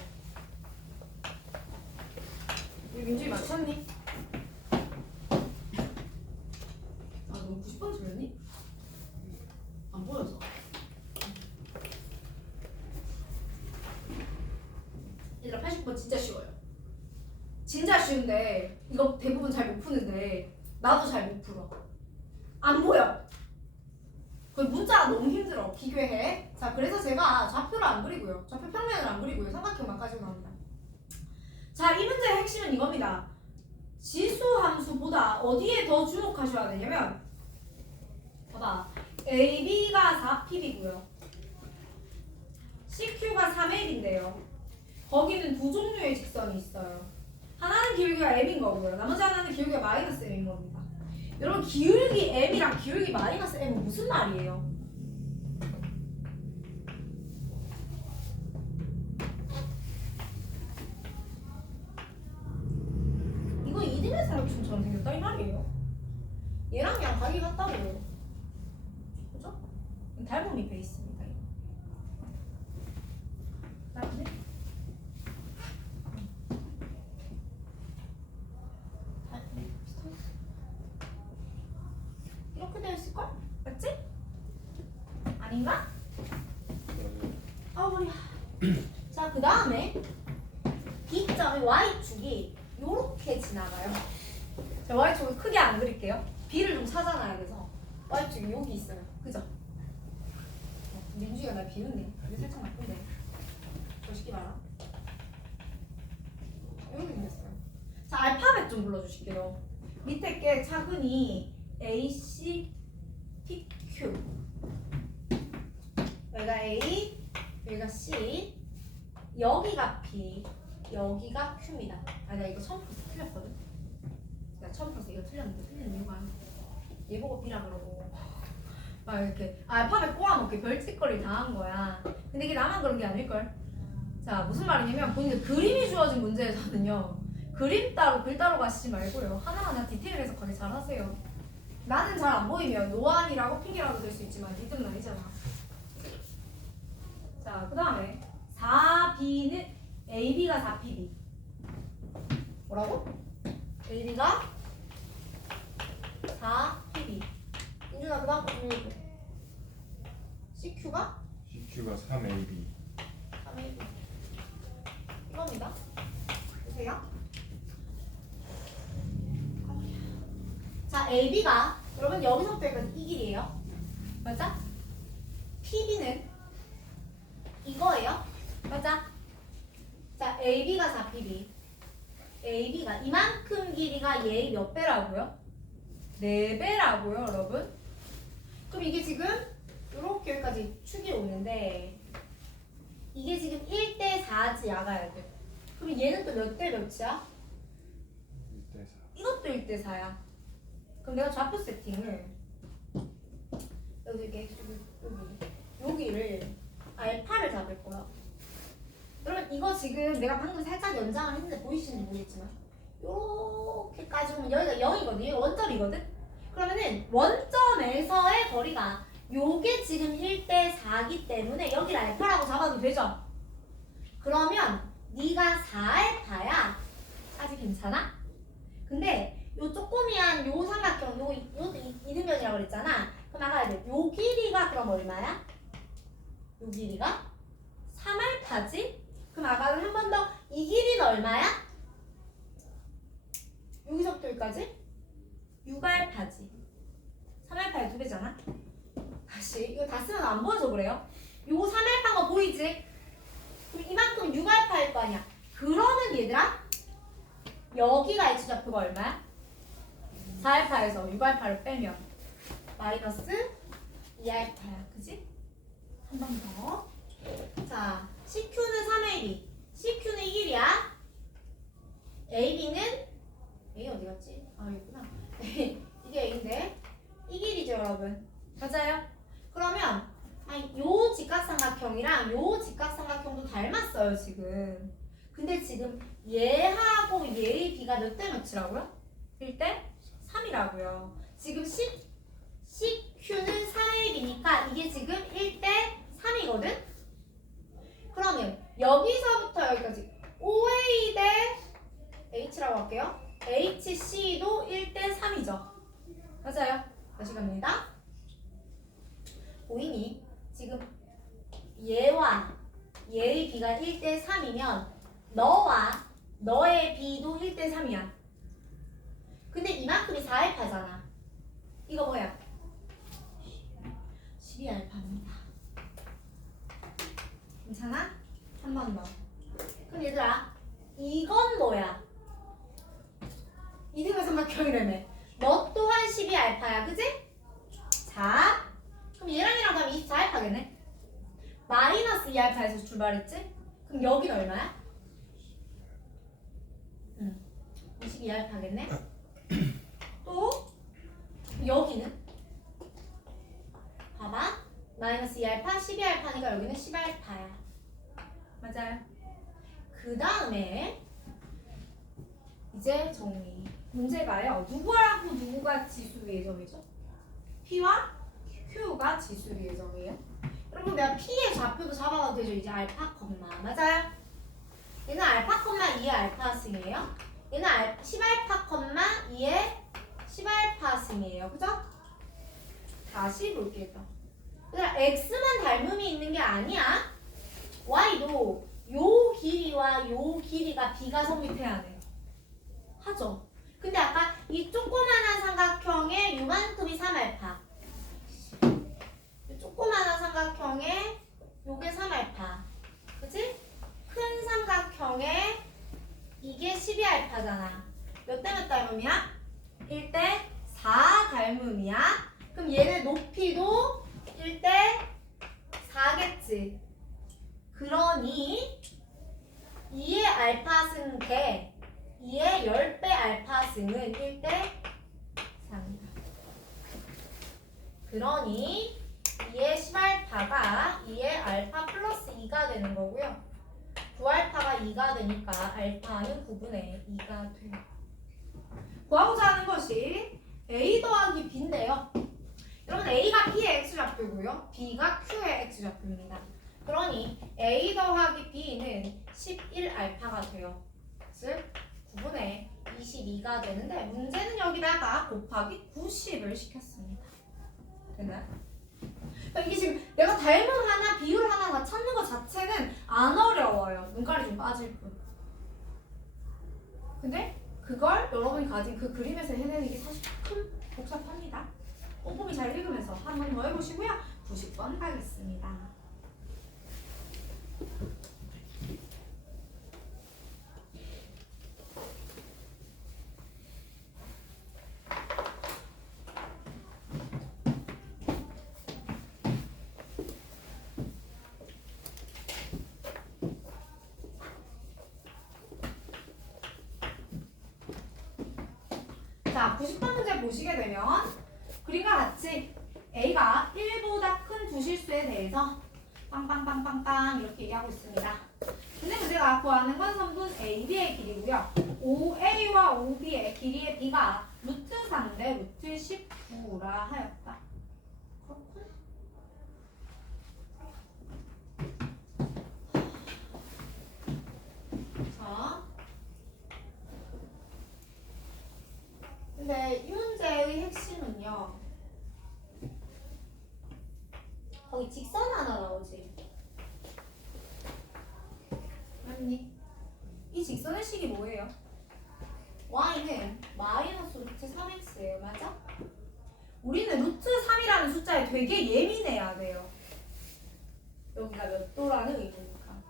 우리 민준이 맞췄니? 아, 너무 90번 틀렸니? 안 보여서. 얘들아 80번 진짜 쉬워요. 진짜 쉬운데 이거 대부분 잘 못 푸는데 나도 잘 못 풀어. 안 보여. 그 문자가 너무 힘들어. 비교해. 자, 그래서 제가 좌표를 안 그리고요. 좌표 평면을 안 그리고요. 삼각형만 가지고 나옵니다. 자, 이 문제의 핵심은 이겁니다. 지수 함수보다 어디에 더 주목하셔야 되냐면 봐봐. AB가 4pb고요. CQ가 3L인데요. 거기는 두 종류의 직선이 있어요. 하나는 기울기가 M인 거고요. 나머지 하나는 기울기가 마이너스 M인 겁니다. 여러분, 기울기 M이랑 기울기 마이너스 M은 무슨 말이에요? 이거 2디멘션처럼 생겼다 이 말이에요. 얘랑 그냥 각이 같다고요. 그죠? 닮음이 베이스입니다. 아우야. 자, 그 다음에 B점의 Y축이 요렇게 지나가요. 자, Y축을 크게 안 그릴게요. B를 좀 찾아놔야 돼서. Y축이 여기 있어요. 그죠? 민주가 날 비웃네. 여기 살짝 나쁜데. 저 시기 봐라. 여기 생겼어요. 자, 알파벳 좀 불러주실게요. 밑에 게 차근히 A, C, T, Q. 여기가 A, 여기가 C, 여기가 P, 여기가 Q입니다. 아, 내가 이거 처음 풀어서 틀렸거든? 내가 처음 풀어서 이거 틀렸는데 틀린 이유가 얘 보고 B라 그러고 막 이렇게 알파벳 꼬아먹게 별짓거리 당한 거야. 근데 이게 나만 그런 게 아닐걸? 자, 무슨 말이냐면 본인들 그림이 주어진 문제에서는요, 그림 따로 글 따로 가시지 말고요, 하나하나 디테일 해석하게 잘 하세요. 나는 잘 안 보이면 노안이라고 핑계라도 될 수 있지만 니들은 아니잖아. 자, 그 다음에 4B는 AB가 4PB. 뭐라고? AB가 4PB. 인준아, 그 다음 거 좀 읽어. CQ가? CQ가 3AB. 3AB. 이겁니다. 보세요. 자, AB가 여러분 여기서부터 여기까지 이 길이에요. 맞아? PB는 이거예요. 맞아? 자, AB가 4PB. AB가 이만큼 길이가 얘의 몇 배라고요? 4배라고요, 여러분. 그럼 이게 지금 이렇게 여기까지 축이 오는데 이게 지금 1대 4지, 야가야 돼. 그럼 얘는 또 몇 대 몇이야? 1대 4. 이것도 1대 4야. 그럼 내가 좌표 세팅을 여기 이렇게 여기를 알파를 잡을 거야. 여러분 이거 지금 내가 방금 살짝 연장을 했는데 보이시는지 모르겠지만 요렇게까지 오면 여기가 0이거든. 여기가 원점이거든. 그러면은 원점에서의 거리가 요게 지금 1대 4기 때문에 여기를 알파라고 잡아도 되죠? 그러면 네가 4알파야. 아직 괜찮아? 근데 요 쪼꼬미한 요 삼각형 요 이등변이라고 그랬잖아. 그럼 나가야 돼. 요 길이가 그럼 얼마야? 요 길이가 3알파지? 그럼 아까는 한 번 더 이 길이는 얼마야? 여기서부터 여기까지 6알파지. 3알파의 2배잖아. 다시 이거 다 쓰면 안 보여서 그래요. 요거 3알파인 거 보이지? 그럼 이만큼 6알파일 거 아니야. 그러면 얘들아 여기가 X좌표가 얼마야? 4알파에서 6알파를 빼면 마이너스 2알파야. 그지? 한 번 더. 자, CQ는 3AB. CQ는 이 길이야. AB는 A 어디 갔지? 아, 여기 있구나. 이게 A인데 이 길이죠, 여러분. 맞아요? 그러면 요 직각삼각형이랑 요 직각삼각형도 닮았어요, 지금. 근데 지금 얘하고 얘의 B가 몇 대 몇이라고요? 1대 3이라고요. 지금 CQ는 3AB니까 이게 지금 1대 3이거든? 그러면 여기서부터 여기까지 OA 대 H라고 할게요. HC도 1대 3이죠. 맞아요. 다시 갑니다. 보이니? 지금 얘와 얘의 B가 1대 3이면 너와 너의 B도 1대 3이야. 근데 이만큼이 4알파잖아. 이거 뭐야? 12알파입니다. 괜찮아? 한 번 더. 그럼 얘들아, 이건 뭐야? 이등변 삼각형이라며. 너 또한 12알파야, 그지? 자, 그럼 얘랑 얘랑 가면 24알파겠네? 마이너스 2알파에서 출발했지? 그럼 여긴 얼마야? 22알파겠네? 또 여기는? 봐봐. 마이너스 2알파, 12알파니까 여기는 10알파야. 맞아요. 그 다음에 이제 정리. 문제가요. 누구하고 누구가 지수 예정이죠? P와 Q가 지수 예정이에요. 여러분 내가 P의 좌표도 잡아도 되죠? 이제 알파 콤마. 맞아요? 얘는 알파 콤마 2의 알파 승이에요. 얘는 10알파 콤마 2의 10알파 승이에요. 그죠? 다시 볼게요. 얘들아 X만 닮음이 있는 게 아니야. y도 요 길이와 요 길이가 b가 성립해야 돼요. 하죠. 근데 아까 이 조그만한 삼각형의 요만큼이 3알파. 이 조그만한 삼각형의 요게 3알파. 그치? 큰 삼각형의 이게 12알파잖아. 몇 대 몇 닮음이야? 1대 4 닮음이야. 그럼 얘네 높이도 1대 4겠지. 그러니 2의 알파승 대 2의 10배 알파승은 1대 4입니다. 그러니 2의 10알파가 2의 알파 플러스 2가 되는 거고요. 9알파가 2가 되니까 알파는 9분의 2가 돼요. 구하고자 하는 것이 A 더하기 B인데요. 여러분 A가 P의 X좌표고요. B가 Q의 X좌표입니다. 그러니 A 더하기 B는 11알파가 돼요. 즉 9분의 22가 되는데 문제는 여기다가 곱하기 90을 시켰습니다. 되나요? 그러니까 이게 지금 내가 닮음 하나, 비율 하나 다 찾는 것 자체는 안 어려워요. 눈깔이 좀 빠질 뿐. 근데 그걸 여러분이 가진 그 그림에서 해내는 게 사실 큰 복잡합니다. 꼼꼼히 잘 읽으면서 한 번 더 해보시고요. 90번 가겠습니다. 자, 90번 문제 보시게 되면 그림과 같이 A가 1보다 큰 두 실수에 대해서 빵빵빵빵빵 이렇게 얘기하고 있습니다. 근데 문제가 구하는 건 선분 AB의 길이고요. OA와 OB의 길이의 B가 루트 3대 루트 19라 하였다. 그렇군. 자, 근데 이 문제의 핵심은요. 거기 직선 하나 나오지. 맞니? 이 직선의 식이 뭐예요? y는 마이너스 루트 3x예요. 맞아? 우리는 루트 3이라는 숫자에 되게 예민해야 돼요. 여기가 몇 도라는 의미니까.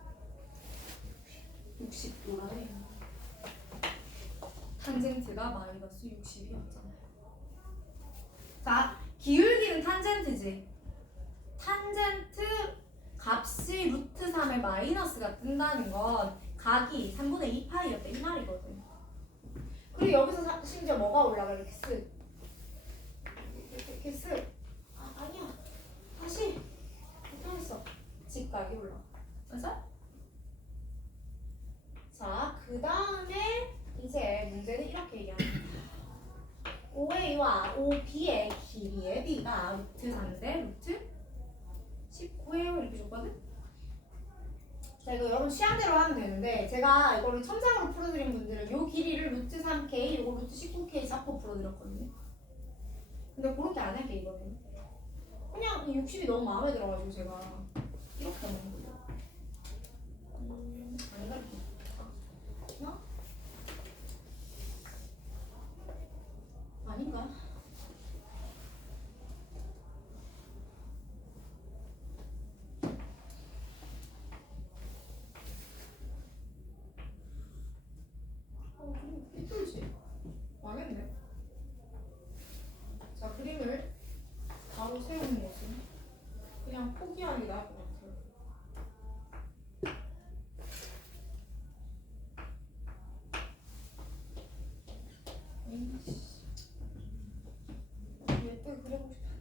60도라는 의미. 탄젠트가 마이너스 60이었잖아요. 자, 기울기는 탄젠트지. 탄젠트 값이 루트 3의 마이너스가 뜬다는 건 각이 3분의 2파이였다 이 말이거든. 그리고 여기서 심지어 뭐가 올라가? 이렇게 쓱 이렇게 쓱 아니야 다시 못하겠어. 직각이 올라가. 맞아? 자, 그 다음에 이제 문제는 이렇게 얘기합니다. OA와 OB의 길이의 B가 루트 3대 루트 19예요 이렇게 줬거든? 자, 이거 여러분 취향대로 하면 되는데 제가 이거를 첨삭으로 풀어드린 분들은 요 길이를 루트 3K, 요거 루트 19K 잡고 풀어드렸거든요. 근데 그렇게 안 할게 이거는. 그냥 이 60이 너무 마음에 들어가지고 제가 이렇게 하는 거예요. 아닌가? 어? 아닌가? 그림 삐뚤지? 망했네. 자, 그림을 바로 세우는 것은 그냥 포기하는 게 나을 것 같아요. 예쁘게 그려보고 싶다.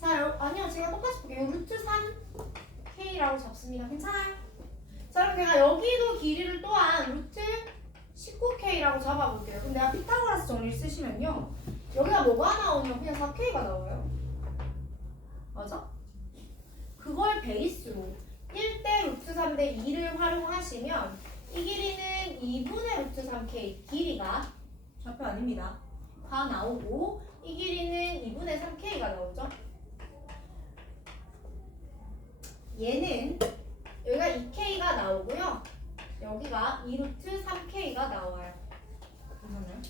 자, 아니요. 제가 똑같이 볼게요. 루트 3K라고 잡습니다. 괜찮아요? 자, 그럼 제가 여기도 길이를 또한 루트 19K라고 잡아볼게요. 그럼 내가 피타고라스 정리를 쓰시면요. 여기가 뭐가 나오냐면 그냥 4K가 나와요. 맞아? 그걸 베이스로 1대 루트 3대 2를 활용하시면 이 길이는 2분의 루트 3K 길이가 좌표 아닙니다. 다 나오고 이 길이는 2분의 3K가 나오죠. 얘는 여기가 2k가 나오고요. 여기가 2루트 3k가 나와요. 괜찮나요?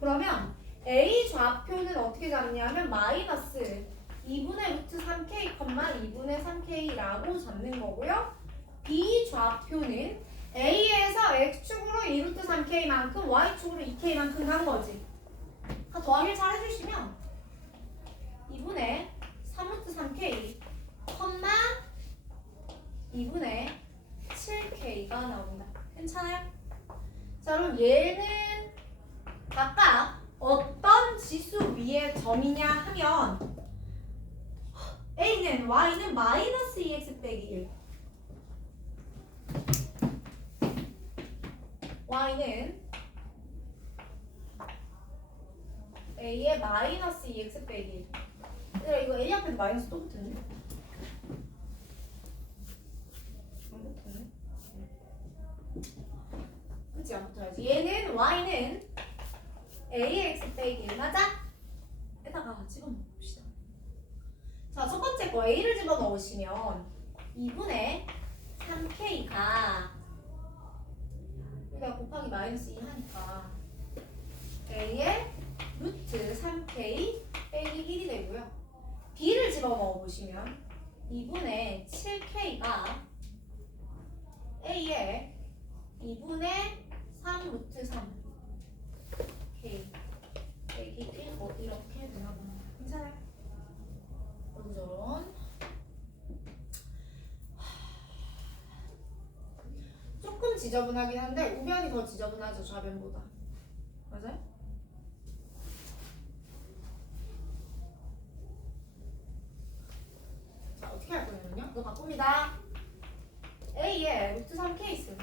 그러면 A 좌표는 어떻게 잡냐면 마이너스 2분의 루트 3k, 2분의 3k라고 잡는 거고요. B 좌표는 A에서 X축으로 2루트 3k만큼 Y축으로 2k만큼 간 거지. 더하기를 잘 해주시면 2분의 3루트 3k, 2분의 7k가 나온다. 괜찮아요? 자, 그럼 얘는 각각 어떤 지수 위의 점이냐 하면 A는 Y는 마이너스 2x 빼기 1, Y는 A의 마이너스 2x 빼기 1. 이거 A 앞에 마이너스 또 붙었네. 안 붙었네. 그치, 안 붙어야지. 얘는 Y는 A의 x 빼기 1 맞아? 에다가 집어넣읍시다. 자, 첫 번째 거 A를 집어넣으시면 2분의 3K가 여기가 곱하기 마이너스 2 하니까 A의 루트 3K 빼기 1이 되고요. B를 집어넣어보시면 2분의 7K가 A의 2분의 3 루트 3 K 빼기 1 뭐 이렇게 되나 봅니다. 괜찮아요? 저런 조금 지저분하긴 한데 우변이 더 지저분하죠, 좌변보다. 맞아요? 자, 어떻게 할 거냐면요, 이거 바꿉니다. A의 루트 3K 있으면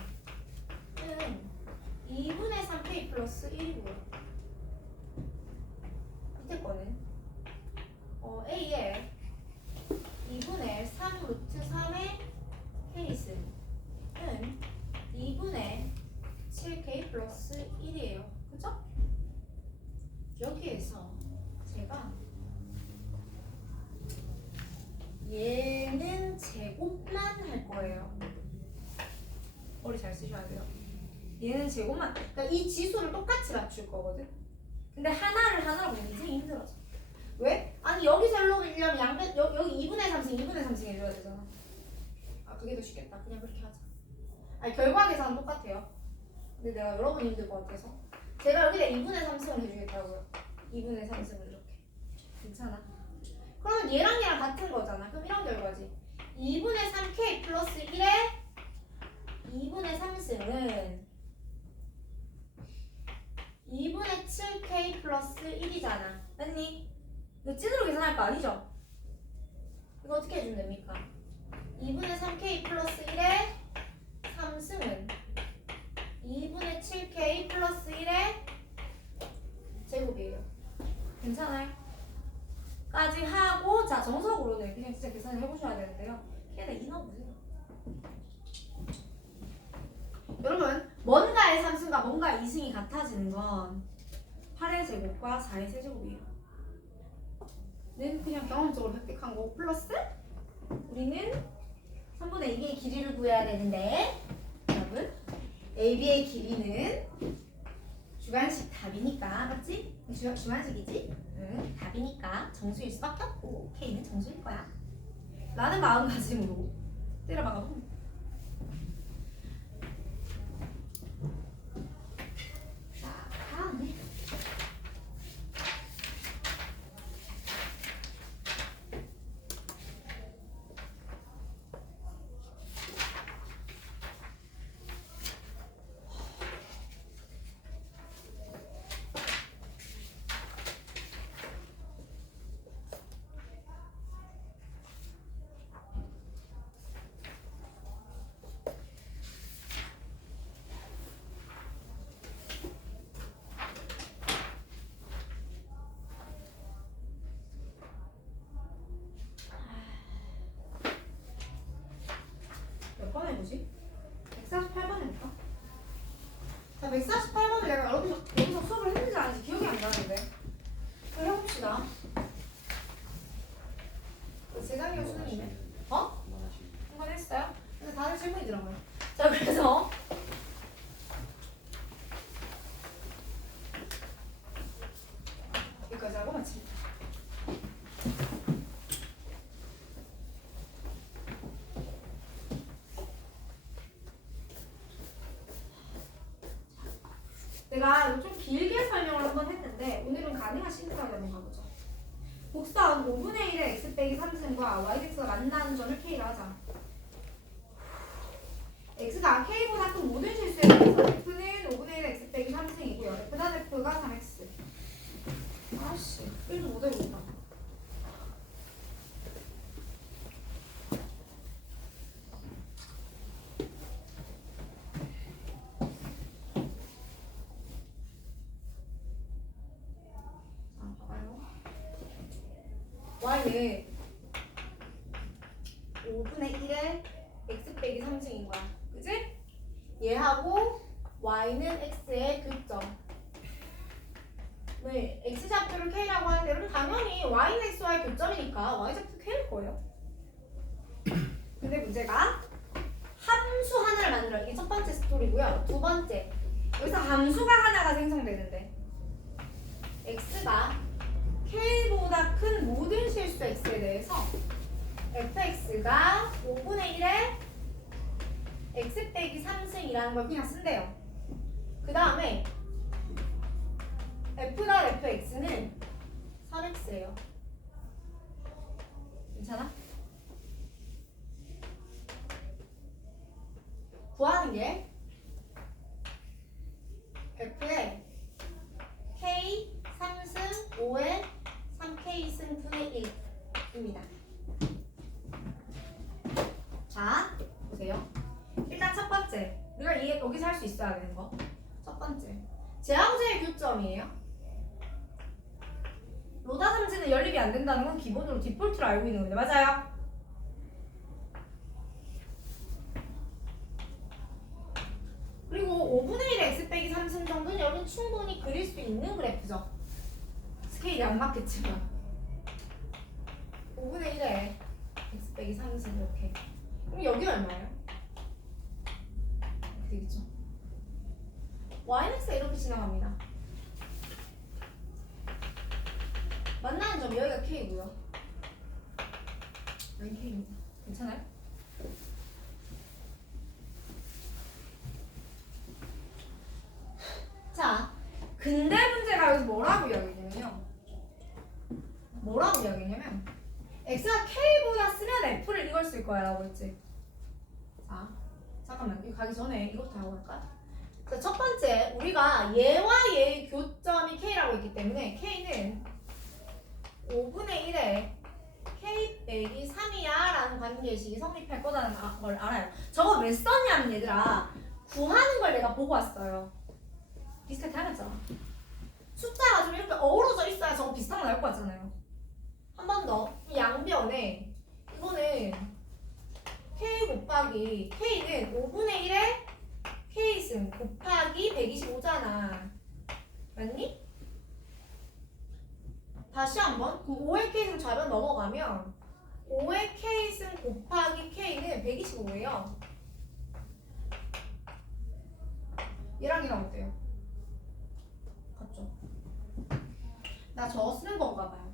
2분의 3K 플러스 1이고요. 밑에 거는 A의 2분의 3 루트 3의 K는 2분의 7K 플러스 1이에요. 그죠? 여기에서 제가 얘는 제곱만 할 거예요. 머리 잘 쓰셔야 돼요. 얘는 제곱만. 그러니까 이 지수를 똑같이 맞출 거거든. 근데 하나를 하나로 굉장히 힘들어져. 왜? 아니 여기서 일로 보려면 양변 여기 2분의 3승 2분의 3승 해줘야 되잖아. 아 그게 더 쉽겠다. 그냥 그렇게 하자. 아니 결과 계산은 똑같아요. 근데 내가 여러분이 힘들 것 같아서 제가 여기다 2분의 3승을 해주겠다고요. 2분의 3승을 이렇게. 괜찮아? 그러면 얘랑 얘랑 같은 거잖아. 그럼 이런 결과지. 2분의 3k 플러스 1에 2분의 3승은 2분의 7k 플러스 1이잖아. 맞니? 이거 찐으로 계산할 거 아니죠? 이거 어떻게 해주면 됩니까? 2분의 3k 플러스 1에 3승은 2분의 7k 플러스 1의 제곱이에요. 괜찮아요? 까지 하고 자 정석으로는 그냥 진짜 계산을 해보셔야 되는데요. 걔네 이 넣어보세요. 여러분 뭔가의 3승과 뭔가의 2승이 같아지는 건 8의 제곱과 4의 세제곱이에요. 는 그냥 경험적으로 획득한 거 플러스 우리는 3분의 2개의 길이를 구해야 되는데 여러분 AB의 길이는 주관식 답이니까 맞지? 주관식이지? 응, 답이니까 정수일 수밖에 없고 K는 정수일 거야 라는 마음가짐으로 때려박아 봅니다. 자, 다음에 몇 번 해보지? 148번 해볼까? 자, 148번을 내가 여기서 수업을 했는지 안 했는지 기억이 안 나는데 그걸 해봅시다. 재상이가 수능이네. 어? 내가 이거 좀 길게 설명을 한번 했는데 오늘은 가능한 심플하게 한번 가보자. 곡선 5분의 1의 x 빼기 3승과 yx가 만나는 점을 k라 하자. x가 k보다 큰 모든 실수에 대해서 f는 5분의 1의 x 빼기 3승이고요. f단 f가 3x. 아씨 1도 못 해보겠다. y는 5분의 1의 x 빼기 3승인 거야. 그지? 얘하고 y는 x의 교점. 네, x좌표를 k라고 하는데 여러분 당연히 y는 x와의 교점이니까 y좌표 k일 거예요. 근데 문제가 함수 하나를 만들어. 이게 첫 번째 스토리고요. 두 번째, 여기서 함수가 하나가 생성되는데 x가 k보다 큰 모든 실수 x에 대해서 fx가 5분의 1의 x 빼기 3승이라는 걸 그냥 쓴대요. 그 다음에 f단 fx는 3x예요. 괜찮아? 구하는 게 f의 k 3승 5의 3k 승분의 1입니다. 자, 보세요. 일단 첫 번째, 우리가 여기서 할 수 있어야 되는 거. 첫 번째, 제왕제의 교점이에요. 로다 삼지는 연립이 안 된다는 건 기본으로 디폴트로 알고 있는 건데, 맞아요? 그리고 5분의 1의 x 빼기 3승 정도는 여러분 충분히 그릴 수 있는 그래프죠. 스케일이 안 맞겠지만 5분의 1에 x 빼기 3승 이렇게. 그럼 여기 얼마예요? 이렇게 되겠죠. yx가 이렇게 지나갑니다. 만나는 점 여기가 k고요. 여기 k입니다. 괜찮아요? 자, 근데 문제가 여기서 뭐라고 이야기했냐면요. 뭐라고 이야기했냐면 x가 k보다 쓰면 f를 이걸 쓸 거야 라고 했지. 자, 잠깐만. 이거 가기 전에 이것부터 하고 갈까? 자, 첫 번째, 우리가 얘와 얘의 교점이 k라고 했기 때문에 k는 5분의 1에 k 빼기 3이야 라는 관계식이 성립할 거라는 걸 알아요. 저거 왜 썼냐면 얘들아, 구하는 걸 내가 보고 왔어요. 비슷하게 하겠잖아. 숫자가 좀 이렇게 어우러져 있어야 저거 비슷한 거 나올 것 같잖아요. 한 번 더. 양변에 이거는 k 곱하기 k는 5분의 1에 k승 곱하기 125잖아. 맞니? 다시 한번. 그 5의 k승 좌변 넘어가면 5의 k승 곱하기 k는 125예요. 얘랑 얘랑 어때요? 같죠? 나 저거 쓰는 건가 봐요.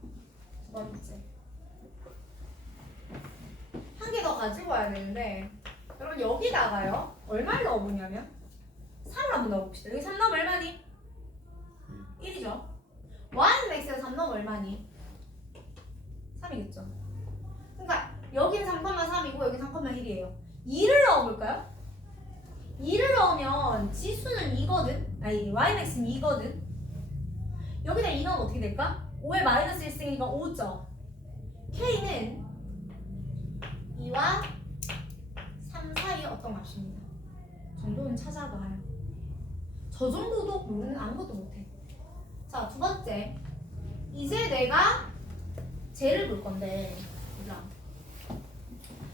두 번째. 한 개 더 가지고 와야 되는데 여러분 여기다가요. 얼마를 넣어보냐면 3을 한번 넣어봅시다. 여기 3 넣으면 얼마니? 1이죠. y는 x에서 3 넣으면 얼마니? 3이겠죠. 그러니까 여기는 3,3이고 여기는 3,1이에요. 2를 넣어볼까요? 2를 넣으면 지수는 2거든. 아니 y는 2거든. 여기다 2 넣으면 어떻게 될까? 5의 마이너스 1승이니까 5죠. k는 2와 3 사이의 어떤 값입니다. 정도는 찾아봐요. 저 정도도 모르는 아무것도 못해. 자, 두 번째. 이제 내가 쟤를 볼 건데, 보자.